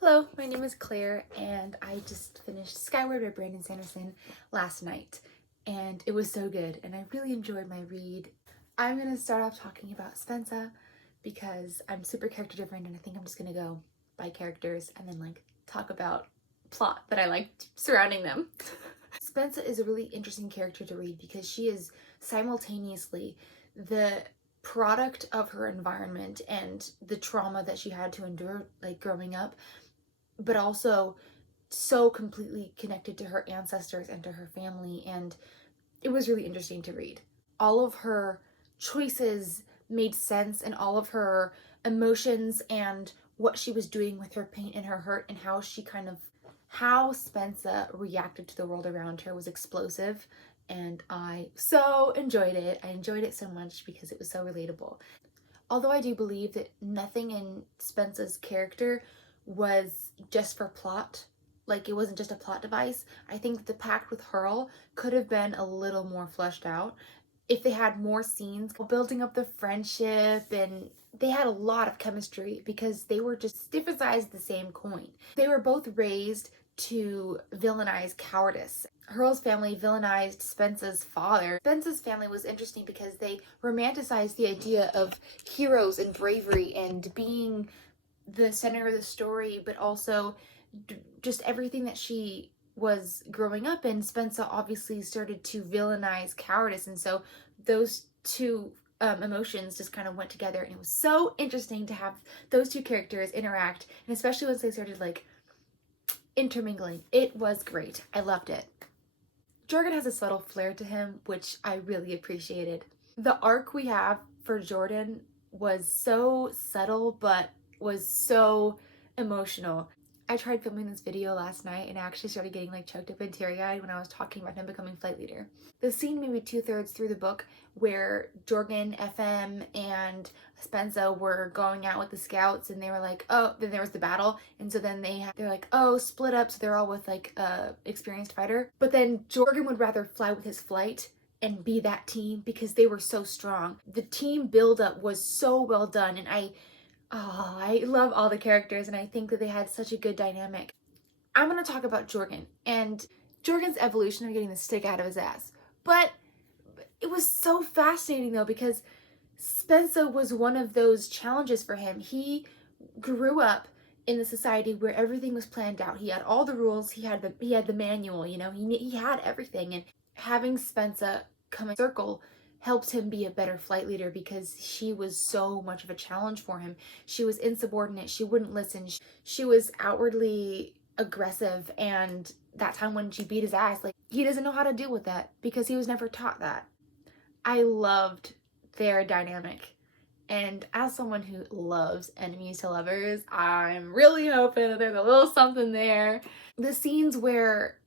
Hello, my name is Claire, and I just finished Skyward by Brandon Sanderson last night, and it was so good, and I really enjoyed my read. I'm going to start off talking about Spensa because I'm super character driven, and I think I'm just going to go by characters and then talk about plot that I liked surrounding them. Spensa is a really interesting character to read because she is simultaneously the product of her environment and the trauma that she had to endure growing up, but also so completely connected to her ancestors and to her family, and it was really interesting to read. All of her choices made sense, and all of her emotions and what she was doing with her pain and her hurt, and how Spensa reacted to the world around her was explosive, and I so enjoyed it. I enjoyed it so much because it was so relatable. Although I do believe that nothing in Spensa's character was just for plot, like it wasn't just a plot device, I think the pact with Hurl could have been a little more fleshed out if they had more scenes building up the friendship, and they had a lot of chemistry because they were just different sides of the same coin. They were both raised to villainize cowardice. Hurl's family villainized Spensa's father. Spensa's family was interesting because they romanticized the idea of heroes and bravery and being the center of the story, but also just everything that she was growing up in. Spensa obviously started to villainize cowardice, and so those two emotions just kind of went together, and it was so interesting to have those two characters interact, and especially once they started intermingling. It was great. I loved it. Jorgen has a subtle flair to him, which I really appreciated. The arc we have for Jordan was so subtle, but was so emotional. I tried filming this video last night and I actually started getting choked up and teary-eyed when I was talking about him becoming flight leader. The scene maybe 2/3 through the book where Jorgen, FM, and Spensa were going out with the scouts, and they were like, oh, then there was the battle, and so then they're like, oh, split up, so they're all with a experienced fighter. But then Jorgen would rather fly with his flight and be that team because they were so strong. The team buildup was so well done, and I love all the characters, and I think that they had such a good dynamic. I'm going to talk about Jorgen and Jorgen's evolution of getting the stick out of his ass. But it was so fascinating though, because Spensa was one of those challenges for him. He grew up in the society where everything was planned out. He had all the rules. He had the manual. He had everything. And having Spensa come in circle helped him be a better flight leader because she was so much of a challenge for him. She was insubordinate. She wouldn't listen. She was outwardly aggressive, and that time when she beat his ass, he doesn't know how to deal with that because he was never taught that. I loved their dynamic. And as someone who loves enemies to lovers, I'm really hoping that there's a little something there. The scenes where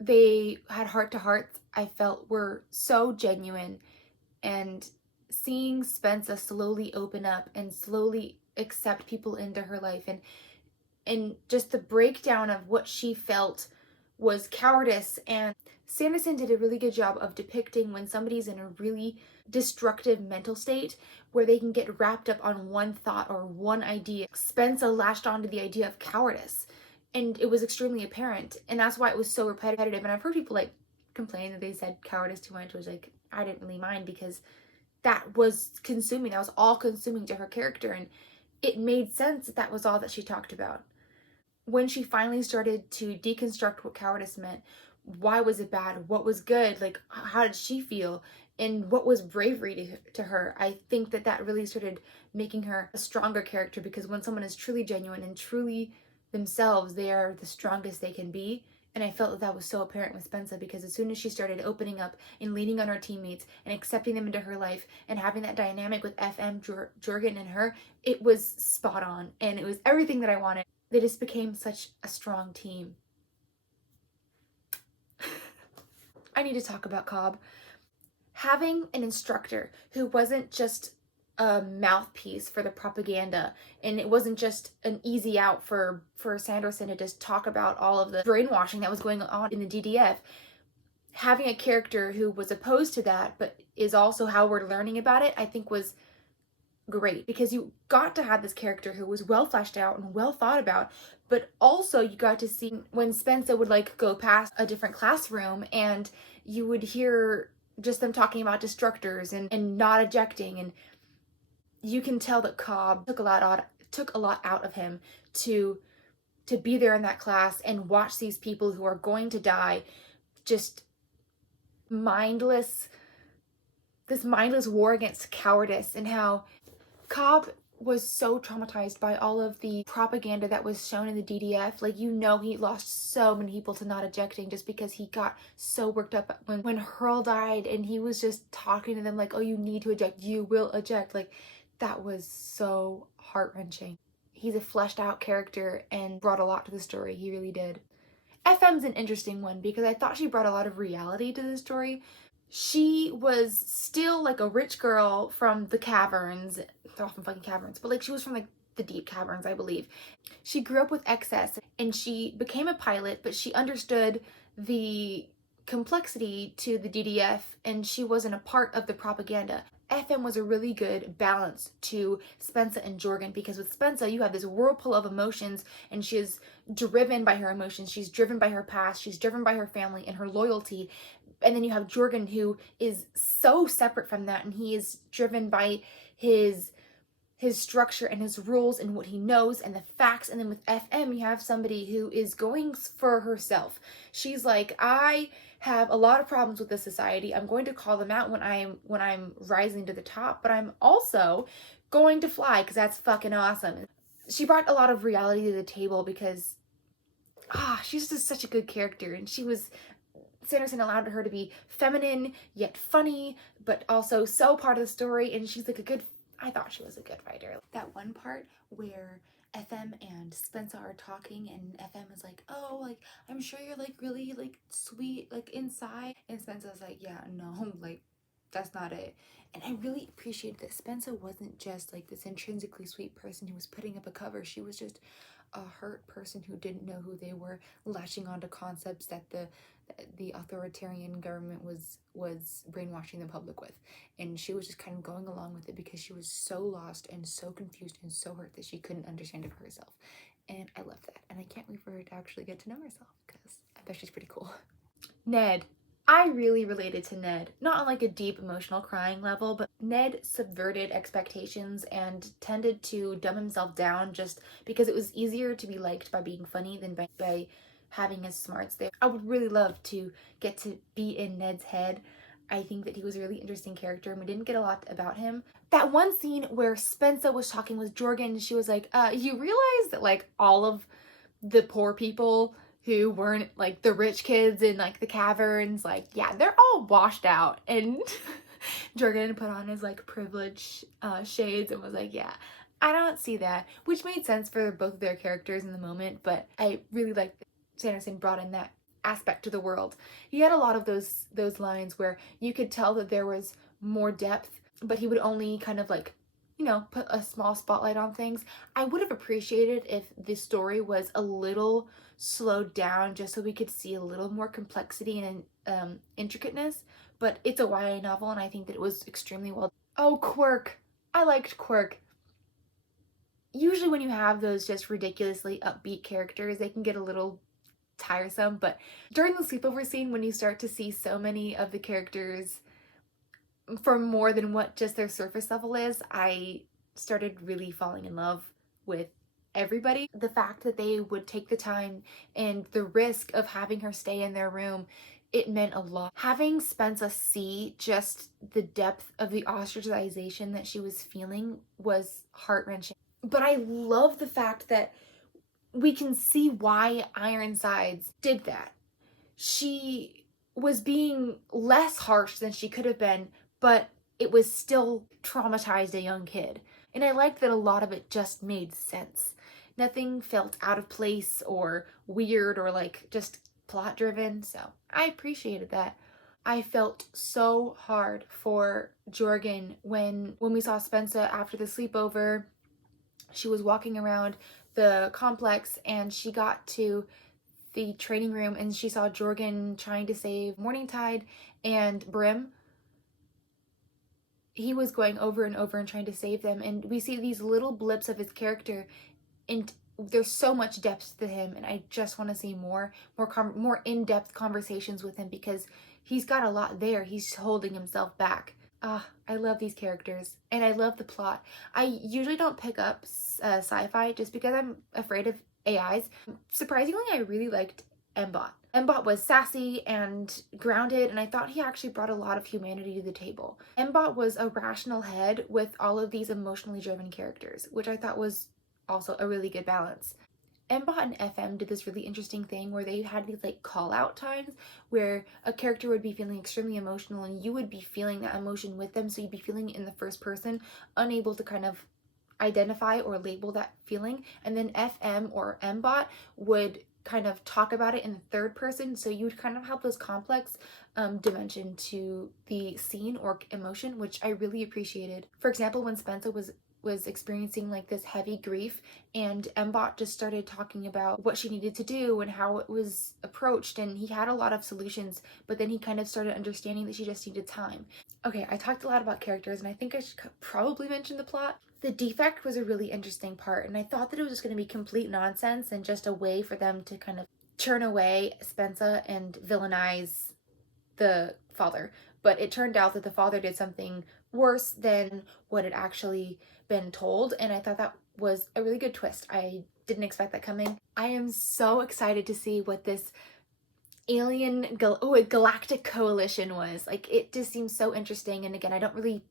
they had heart-to-hearts, I felt were so genuine, and seeing Spensa slowly open up and slowly accept people into her life, and just the breakdown of what she felt was cowardice. And Sanderson did a really good job of depicting when somebody's in a really destructive mental state where they can get wrapped up on one thought or one idea. Spensa latched onto the idea of cowardice, and it was extremely apparent, and that's why it was so repetitive. And I've heard people complain that they said cowardice too much, which I didn't really mind because that was consuming. That was all consuming to her character, and it made sense that was all that she talked about. When she finally started to deconstruct what cowardice meant, why was it bad? What was good? How did she feel? And what was bravery to her? I think that really started making her a stronger character, because when someone is truly genuine and truly themselves, they are the strongest they can be. And I felt that was so apparent with Spensa, because as soon as she started opening up and leaning on her teammates and accepting them into her life and having that dynamic with FM, Jorgen, and her, it was spot on. And it was everything that I wanted. They just became such a strong team. I need to talk about Cobb. Having an instructor who wasn't just a mouthpiece for the propaganda, and it wasn't just an easy out for Sanderson to just talk about all of the brainwashing that was going on in the DDF. Having a character who was opposed to that but is also how we're learning about it, I think was great, because you got to have this character who was well fleshed out and well thought about, but also you got to see when Spencer would like go past a different classroom and you would hear just them talking about destructors and not ejecting, and you can tell that Cobb took a lot out of him to be there in that class and watch these people who are going to die just mindless, this mindless war against cowardice, and how Cobb was so traumatized by all of the propaganda that was shown in the DDF. Like, you know, he lost so many people to not ejecting just because he got so worked up when Hurl died, and he was just talking to them like, oh, you need to eject, you will eject. Like, that was so heart-wrenching. He's a fleshed out character and brought a lot to the story. He really did. FM's an interesting one because I thought she brought a lot of reality to the story. She was still like a rich girl from the caverns. They're often fucking caverns, but like she was from like the deep caverns, I believe. She grew up with excess and she became a pilot, but she understood the complexity to the DDF and she wasn't a part of the propaganda. FM was a really good balance to Spencer and Jorgen, because with Spencer you have this whirlpool of emotions and she is driven by her emotions, she's driven by her past, she's driven by her family and her loyalty. And then you have Jorgen, who is so separate from that, and he is driven by his structure and his rules and what he knows and the facts. And then with FM you have somebody who is going for herself. She's like, I have a lot of problems with this society. I'm going to call them out when I'm rising to the top, but I'm also going to fly because that's fucking awesome. She brought a lot of reality to the table because she's just such a good character, and Sanderson allowed her to be feminine yet funny, but also so part of the story, and she's like I thought she was a good writer. That one part where FM and Spencer are talking and FM is like, oh, like, I'm sure you're like really like sweet like inside, and Spencer's like, yeah, no, like that's not it. And I really appreciated that Spencer wasn't just like this intrinsically sweet person who was putting up a cover. She was just a hurt person who didn't know who they were, latching onto concepts that the authoritarian government was brainwashing the public with, and she was just kind of going along with it because she was so lost and so confused and so hurt that she couldn't understand it for herself. And I love that, and I can't wait for her to actually get to know herself because I bet she's pretty cool. Ned. I really related to Ned, not on like a deep emotional crying level, but Ned subverted expectations and tended to dumb himself down just because it was easier to be liked by being funny than by having his smarts there. I would really love to get to be in Ned's head. I think that he was a really interesting character and we didn't get a lot about him. That one scene where Spencer was talking with Jorgen and she was like, you realize that like all of the poor people who weren't like the rich kids in like the caverns, like, yeah, they're all washed out. And Jorgen put on his like privilege shades and was like, yeah, I don't see that, which made sense for both of their characters in the moment. But I really liked that Sanderson brought in that aspect to the world. He had a lot of those lines where you could tell that there was more depth, but he would only kind of like, you know, put a small spotlight on things. I would have appreciated if the story was a little slowed down just so we could see a little more complexity and intricateness, but it's a YA novel and I think that it was extremely well. Oh, Quirk. I liked Quirk. Usually when you have those just ridiculously upbeat characters, they can get a little tiresome, but during the sleepover scene when you start to see so many of the characters for more than what just their surface level is, I started really falling in love with everybody. The fact that they would take the time and the risk of having her stay in their room, it meant a lot. Having Spencer see just the depth of the ostracization that she was feeling was heart-wrenching. But I love the fact that we can see why Ironsides did that. She was being less harsh than she could have been, but it was still traumatized a young kid. And I liked that a lot of it just made sense. Nothing felt out of place or weird or like just plot driven, so I appreciated that. I felt so hard for Jorgen when we saw Spencer after the sleepover. She was walking around the complex and she got to the training room and she saw Jorgen trying to save Morningtide and Brim. he was going over and over and trying to save them, and we see these little blips of his character, and there's so much depth to him, and I just want to see more in-depth conversations with him because he's got a lot there. He's holding himself back. I love these characters, and I love the plot. I usually don't pick up sci-fi just because I'm afraid of AIs. Surprisingly, I really liked Mbot. Mbot was sassy and grounded, and I thought he actually brought a lot of humanity to the table. Mbot was a rational head with all of these emotionally driven characters, which I thought was also a really good balance. Mbot and FM did this really interesting thing where they had these like call out times where a character would be feeling extremely emotional and you would be feeling that emotion with them, so you'd be feeling it in the first person, unable to kind of identify or label that feeling, and then FM or Mbot would kind of talk about it in the third person, so you would kind of have this complex dimension to the scene or emotion, which I really appreciated. For example, when Spencer was experiencing like this heavy grief, and Mbot just started talking about what she needed to do and how it was approached, and he had a lot of solutions, but then he kind of started understanding that she just needed time. Okay, I talked a lot about characters, and I think I should probably mention the plot. The defect was a really interesting part, and I thought that it was just going to be complete nonsense and just a way for them to kind of turn away Spencer and villainize the father. But it turned out that the father did something worse than what had actually been told, and I thought that was a really good twist. I didn't expect that coming. I am so excited to see what this galactic coalition was. Like, it just seems so interesting, and again, I don't really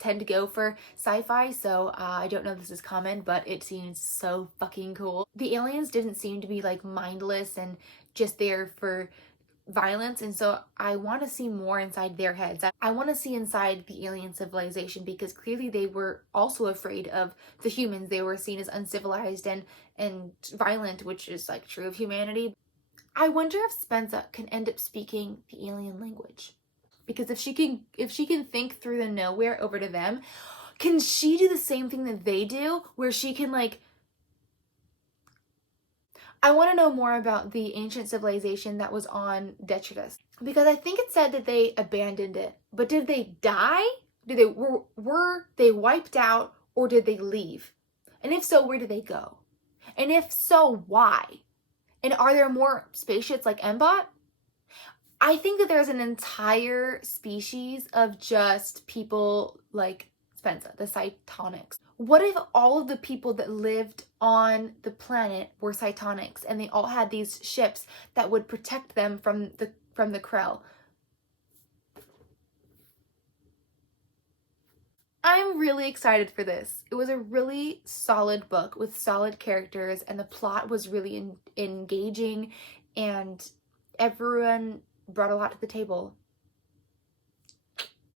tend to go for sci-fi, so I don't know if this is common, but it seems so fucking cool. The aliens didn't seem to be like mindless and just there for violence, and so I want to see more inside their heads. I want to see inside the alien civilization, because clearly they were also afraid of the humans. They were seen as uncivilized and violent, which is like true of humanity. I wonder if Spencer can end up speaking the alien language, because if she can think through the nowhere over to them, can she do the same thing that they do, where she can like, I want to know more about the ancient civilization that was on Detritus, because I think it said that they abandoned it. But did they die? Were they wiped out, or did they leave? And if so, where did they go? And if so, why? And are there more spaceships like Mbot? I think that there's an entire species of just people like Spencer, the Cytonics. What if all of the people that lived on the planet were Cytonics, and they all had these ships that would protect them from the Krell? I'm really excited for this. It was a really solid book with solid characters, and the plot was really engaging, and everyone brought a lot to the table.